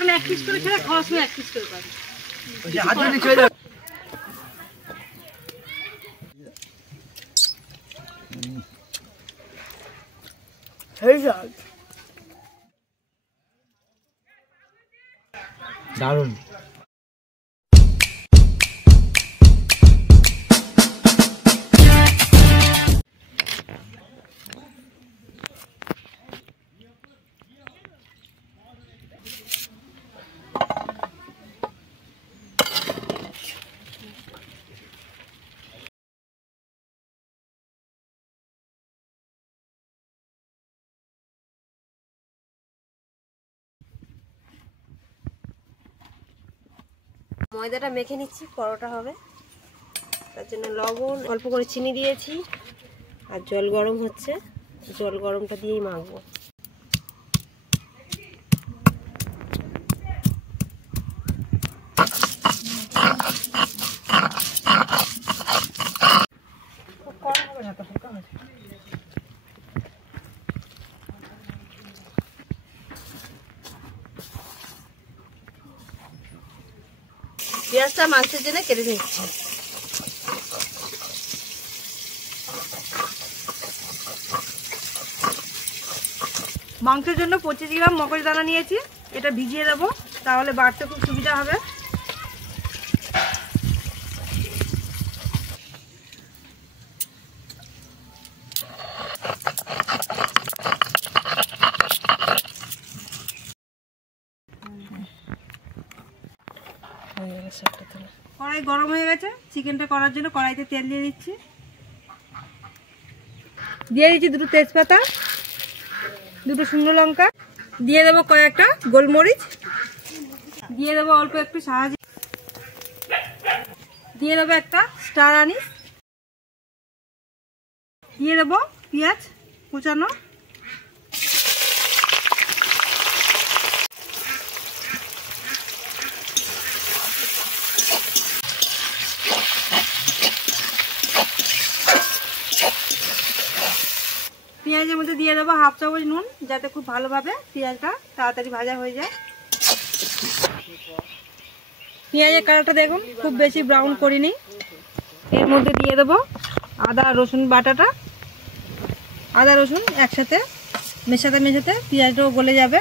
এখন 1 পিস করে খেলে খাওয়ার সময় 1 পিস করে পাবে। দারুণ। ময়দাটা মেখে নিচ্ছি, পরোটা হবে। তার জন্য লবণ, অল্প করে চিনি দিয়েছি, আর জল গরম হচ্ছে, জল গরমটা দিয়েই মাখবো। পেঁয়াজটা মাংসের জন্য কেটে নিচ্ছি। মাংসের জন্য 25 গ্রাম মগজ দানা নিয়েছি, এটা ভিজিয়ে দেবো, তাহলে বাড়তে খুব সুবিধা হবে। কড়াই গরম হয়ে গেছে, চিকেনটা করার জন্য কড়াইতে তেল দিয়ে দিচ্ছি। দিয়ে দিচ্ছি 2 তেজপাতা, 2 শুকনো লঙ্কা, দিয়ে দেবো কয়েকটা গোলমরিচ, দিয়ে দেবো অল্প একটু সাহায্য, দিয়ে দেবো একটা স্টার আনিস, দিয়ে দেবো পেঁয়াজ কুচানো, পেঁয়াজের মধ্যে দিয়ে দেবো 1/2 চামচ নুন, যাতে খুব ভালোভাবে পেঁয়াজটা তাড়াতাড়ি ভাজা হয়ে যায়। পেঁয়াজের কালারটা দেখুন, খুব বেশি ব্রাউন করিনি। এর মধ্যে দিয়ে দেবো আদা রসুন বাটাটা, আদা রসুন একসাথে মেশাতে মেশাতে পেঁয়াজটাও গলে যাবে।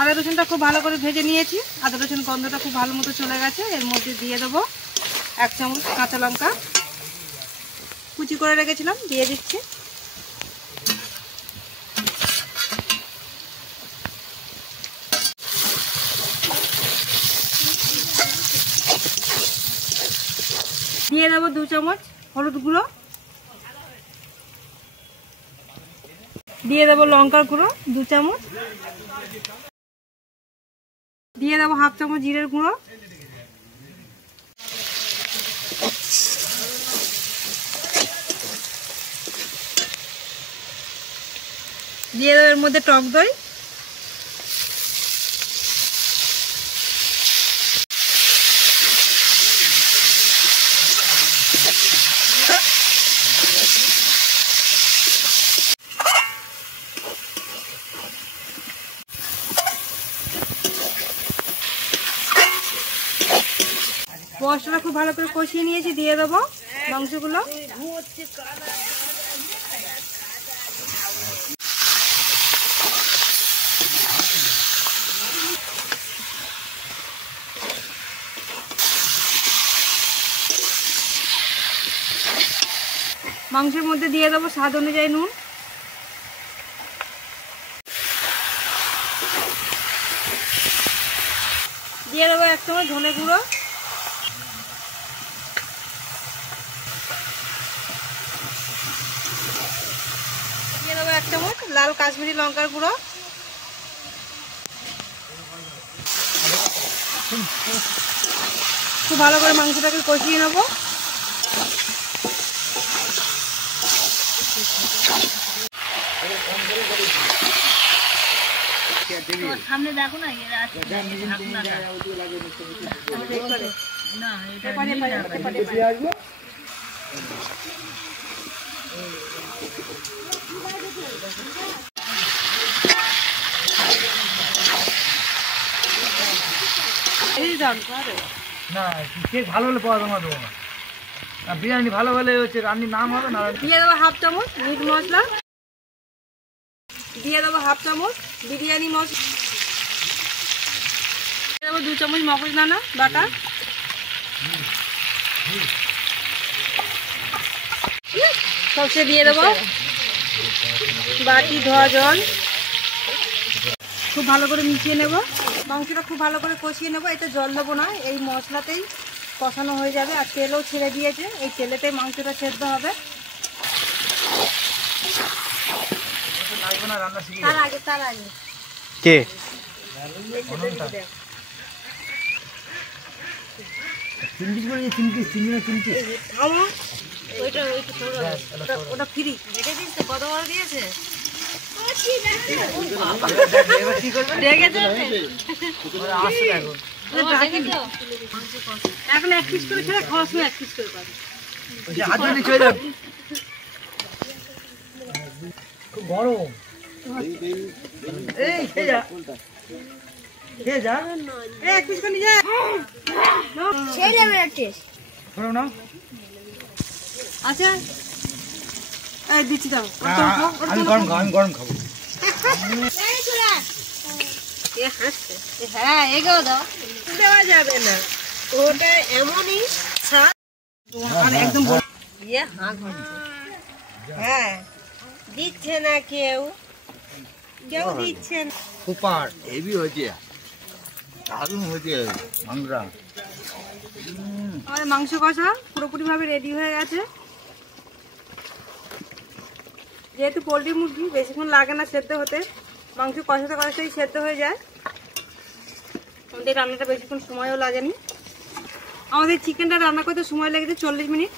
আদা রসুনটা খুব ভালো করে ভেজে নিয়েছি, আদা রসুন গন্ধটা খুব ভালো মতো চলে গেছে। এর মধ্যে দিয়ে দেবো 1 চামচ কাঁচা লঙ্কা কুচি করে রেখেছিলাম, দিয়ে দিচ্ছি। দিয়ে দেবো 2 চামচ হলুদ গুঁড়ো, দিয়ে দেবো লঙ্কার গুঁড়ো 2 চামচ, দিয়ে দেবো 1/2 চামচ জিরের গুঁড়ো, দিয়ে দেবো এর মধ্যে টক দই, মশলাটা খুব ভালো করে কষিয়ে নিয়েছি, দিয়ে দেবো মাংসগুলো। মাংসের মধ্যে দিয়ে দেবো স্বাদ অনুযায়ী নুন, দিয়ে দেবো 1 চামচ ধনে গুঁড়ো, দিয়ে দেবো 1 চামচ লাল কাশ্মীরি লঙ্কার গুঁড়ো, খুব ভালো করে মাংসটাকে কষিয়ে নেবো। সামনে দেখো না এর আছে না এটা না কেক ভালো হলে পাওয়া জমা দেবো না বিরিয়ানি ভালো হলে হচ্ছে রান্নির নাম হবে না দিয়ে দেবো হাফ চামচ মিট মশলা, দিয়ে দেবো হাফ চামচ বিরিয়ানি মশলা, দিয়ে দেবো 2 চামচ মগজদানা বাটা, সবচেয়ে দিয়ে দেবো বাটি ধোয়া জল। খুব ভালো করে মিশিয়ে নেব, মাংসটা খুব ভালো করে কষিয়ে নেব। এতে জল দেবো না, এই মশলাতেই কষানো হয়ে যাবে। আর তেলও ছেড়ে দিয়েছে, এই তেলেতেই মাংসটা সেদ্ধ হবে। তার আগে কে ওটা ফ্রি রেখে দিস তো, কত বড় দিয়েছে। এখন 1 পিস করে ছেড়ে খাওয়ার সময় 1 পিস করে পাবে। খুব গরম এই খেয়ে যা খেয়ে যা 1 পিস করে নিয়ে যা। সেই লেভেলের টেস্ট ধরো না আচ্ছা এই দিচ্ছি দাও। আমি গরম খাবো হ্যাঁ এগো দাও, দেওয়া যাবে না, ওটা এমনই স্বাদ। আর একদম ইয়ে হাঁ ঘুরছে। হ্যাঁ দিচ্ছে না কেউ দিচ্ছে না। সুপার হেভি হয়েছে দারুণ হয়েছে মাংসটা। আমাদের মাংস কষা পুরোপুরি ভাবে রেডি হয়ে গেছে। যেহেতু পোলট্রি মুরগি বেশিক্ষণ লাগে না সেদ্ধ হতে, মাংস কষাতে কষাতেই সেদ্ধ হয়ে যায়। আমাদের রান্নাটা বেশিক্ষণ সময়ও লাগেনি। আমাদের চিকেনটা রান্না করতে সময় লেগেছে 40 মিনিট।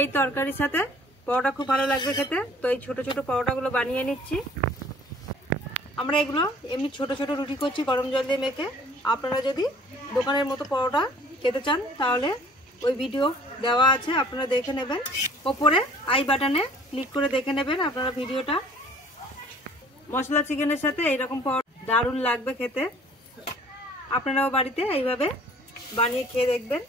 এই তরকারির সাথে পরোটা খুব ভালো লাগবে খেতে, তো এই ছোট ছোট পরোটাগুলো বানিয়ে নিচ্ছি। আমরা এগুলো এমনি ছোট ছোট রুটি করছি গরম জল দিয়ে মেখে। আপনারা যদি দোকানের মতো পরোটা খেতে চান তাহলে ওই ভিডিও দেওয়া আছে, আপনারা দেখে নেবেন। ওপরে আই বাটনে ক্লিক করে দেখে নেবেন আপনারা ভিডিওটা। মশলা চিকেনের সাথে এইরকম পরোটা দারুণ লাগবে খেতে। আপনারাও বাড়িতে এইভাবে বানিয়ে খেয়ে দেখবেন।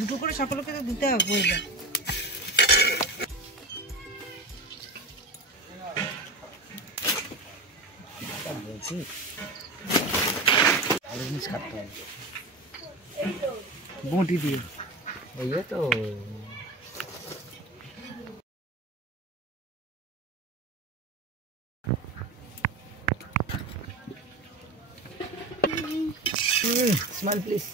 দুটো করে সকলকে তো দিতে হবে বইটা। বটি দিয়ে এই তো স্মাইল প্লিজ।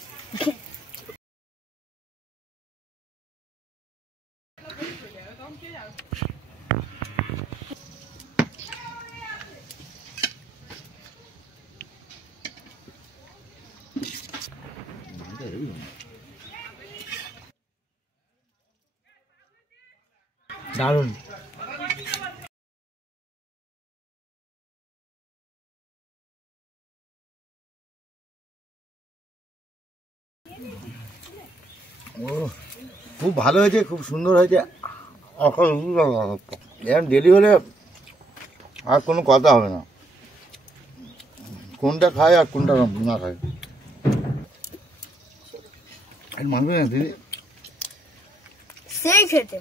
দারুণ। ও খুব ভালো হয়েছে, খুব সুন্দর হয়েছে। এখন ডেলি হলে আর কোনো কথা হবে না, কোনটা খায় আর কোনটা না খায়। মানবে না দিদি, সেই খেতে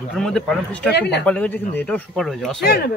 দুটোর মধ্যে পালং ফিশটা খুব বাম্পার লেগেছে, কিন্তু এটাও সুপার হয়েছে, অসাধারণ।